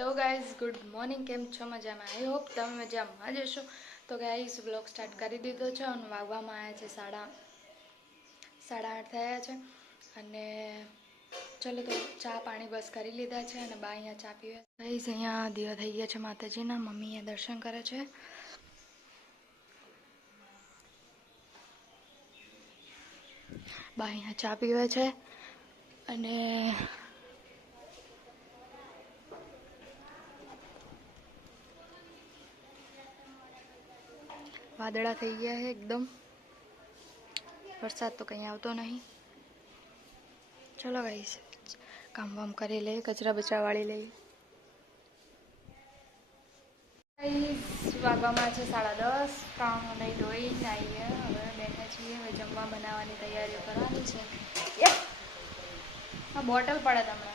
Hello guys, good morning. કેમ છો? મજામાં? આઈ હોપ તમે મજામાં જ હશો. તો ગાઈઝ બ્લોગ સ્ટાર્ટ કરી દીધો છે અને વાગવામાં આવ્યા છે સાડા 8 થયા છે. અને ચલો તો ચા પાણી બસ કરી લીધા છે અને બા અહીંયા ચા પીવે. ગાઈઝ અહીંયા દીવા થઈ ગયા છે માતાજીના. મમ્મી અહીંયા દર્શન કરે છે. બા અહીંયા ચા પીવે છે અને વાદળા થઈ ગયા છે એકદમ. વરસાદ તો કંઈ આવતો નહીં. ચલો ગાઈસ કામ વામ કરી લઈએ, કચરા બચરા વાળી લઈએ. વાગવામાં છે 10:30. કામ નહીં ધોઈને આવીએ. હવે બેઠા છીએ. હવે જમવા બનાવવાની તૈયારીઓ કરવાની છે. હા, બોટલ પડે તમને.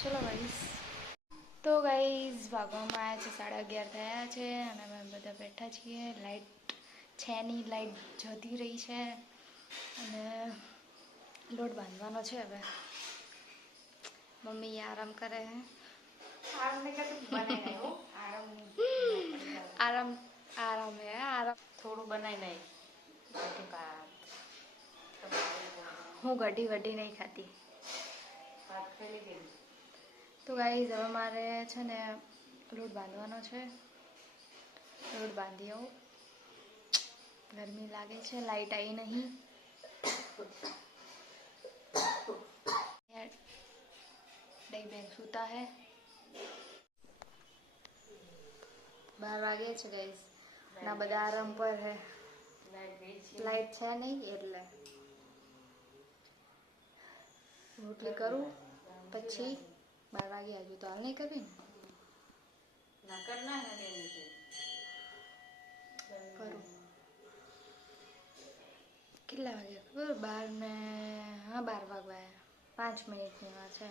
ચલો ગાઈસ. તો ગાઈઝ વાગવામાં આવ્યા છે 11:30 થયા છે અને અમે બધા બેઠા છીએ. લાઈટ છે નહીં, લાઈટ જતી રહી છે અને લોટ બાંધવાનો છે. હવે મમ્મી આરામ કરે છે. આરામ હે આરામ. થોડું બનાવી નહીં. હું ગઢી વઢી નહીં ખાતી. તો ગાઈઝ હવે મારે છે ને લોટ બાંધવાનો છે. લોટ બાંધી આવું. ગરમી લાગે છે, લાઈટ આવી નહીં. દઈ બેન સૂતા હે. 12 વાગે છે ગાઈઝ. ના બધા આરામ પર હે. લાઈટ છે નહીં એટલે રોટલી કરું પછી 12 વાગે હજુ તો હાલ નહીં કરવી ને. કરું. કેટલા વાગે ખબર? 12 ને 12 વાગવા 5 મિનિટની વાત છે.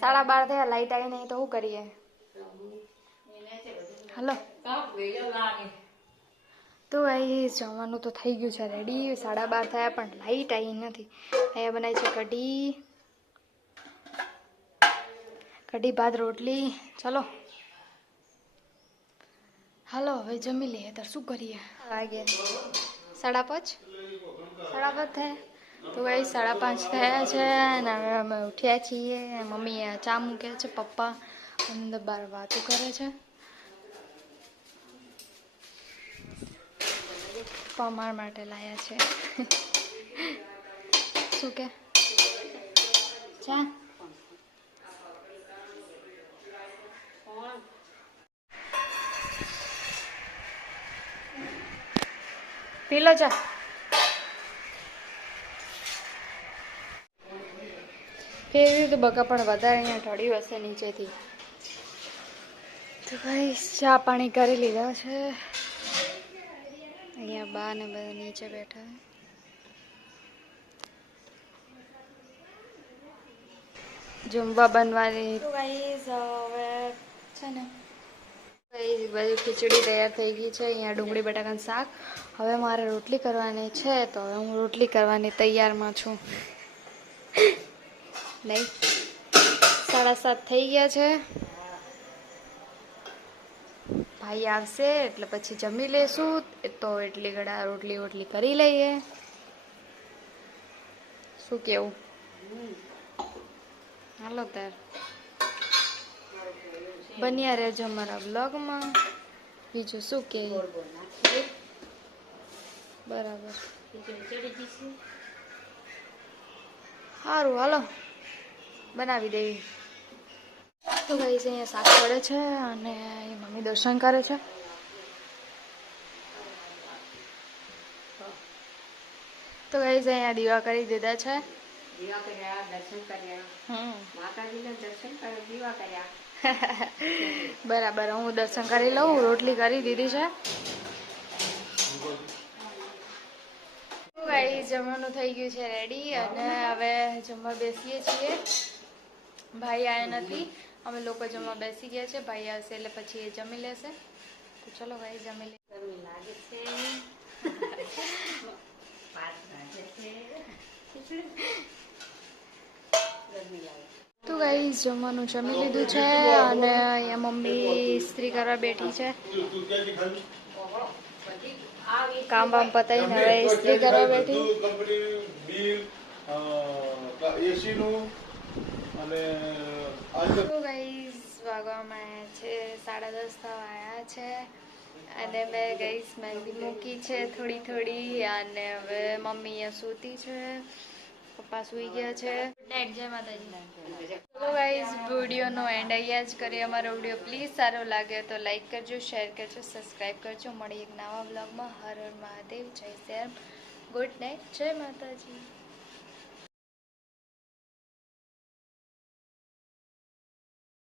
સાડા 12 થયા, લાઈટ આવી નહીં તો શું કરીએ? હલો. તો અહીં જમવાનું તો થઈ ગયું છે રેડી. 12:30 થયા પણ લાઈટ આવી નથી. અહીંયા બનાવી છે કઢી ભાત રોટલી. ચલો હાલો હવે જમી લઈએ. તાર શું કરીએ? વાગે 5:30 થયા. તો ભાઈ 5:30 થયા છે અને હવે અમે ઉઠ્યા છીએ. મમ્મી ચા મૂકે છે, પપ્પા અંદર બહાર વાતો કરે છે. પપ્પા મારા માટે લાયા છે. શું કે ચા? પી લો ચા. ફેરવી તો બકા પણ વધારે અહીંયા ઢળ્યું હશે નીચેથી. તો ભાઈ ચા પાણી કરી લીધા છે. અહીંયા બા ને બધા નીચે બેઠા. જમવા બનવાની. તો ગાઈસ હવે છે ને બાજુ ખીચડી તૈયાર થઈ ગઈ છે. અહીંયા ડુંગળી બટાકાનું શાક. હવે મારે રોટલી કરવાની છે તો હવે હું રોટલી કરવાની તૈયારમાં છું. નહીં 7:30 થઈ ગયા છે. ભાઈ આવશે એટલે પછી જમી લેશું. તો એટલી ઘડા રોટલી કરી લઈએ. શું કેવું? હાલો તાર બન્યા રહેજો અમારા બ્લોગમાં. બીજું શું કે બરાબર. સારું હાલો બનાવી દેવી. તો ગાઈસ અહીંયા શાક પડે છે અને મમ્મી દર્શન કરે છે. તો ગાઈસ અહીંયા દીવા કરી દીધા છે. દીવા કર્યા, દર્શન કર્યા. માતાજીના દર્શન કર્યા, દીવા કર્યા. બરાબર. હું દર્શન કરી લઉં. રોટલી કરી દીધી છે. ગાઈસ જમવાનું થઈ ગયું છે રેડી અને હવે જમવા બેસીએ છીએ. ભાઈ આવ્યા નથી, અમે લોકો જમવા બેસી ગયા છે. ભાઈ આવશે એટલે પછી એ જમી લેશે. તો ચલો ભાઈ જમી લે. ગરમી લાગે છે. ગરમી લાગે. તો ગાઈસ જમવાનું જમી લીધું છે અને અહીંયા મમ્મી ઇસ્ત્રી કરવા બેઠી છે. ઓહો, બધી આવી કામ બામ પતાવીને હવે ઇસ્ત્રી કરવા બેઠી. તો ગાઈસ વાગવામાં આવ્યા છે 10:30 થવા આવ્યા છે અને મેં ગાઈસ મહેંદી મૂકી છે થોડી અને હવે મમ્મી અહીંયા સૂતી છે, પપ્પા સૂઈ ગયા છે. ગુડ નાઇટ, જય માતાજી. તો ગાઈસ વિડીયોનો એન્ડ અહીંયા જ કરીએ. અમારો વિડીયો પ્લીઝ સારો લાગે તો લાઈક કરજો, શેર કરજો, સબસ્ક્રાઈબ કરજો. મળી એક નવા બ્લોગમાં. હર હર મહાદેવ, જય શ્રી રામ. ગુડ નાઇટ, જય માતાજી.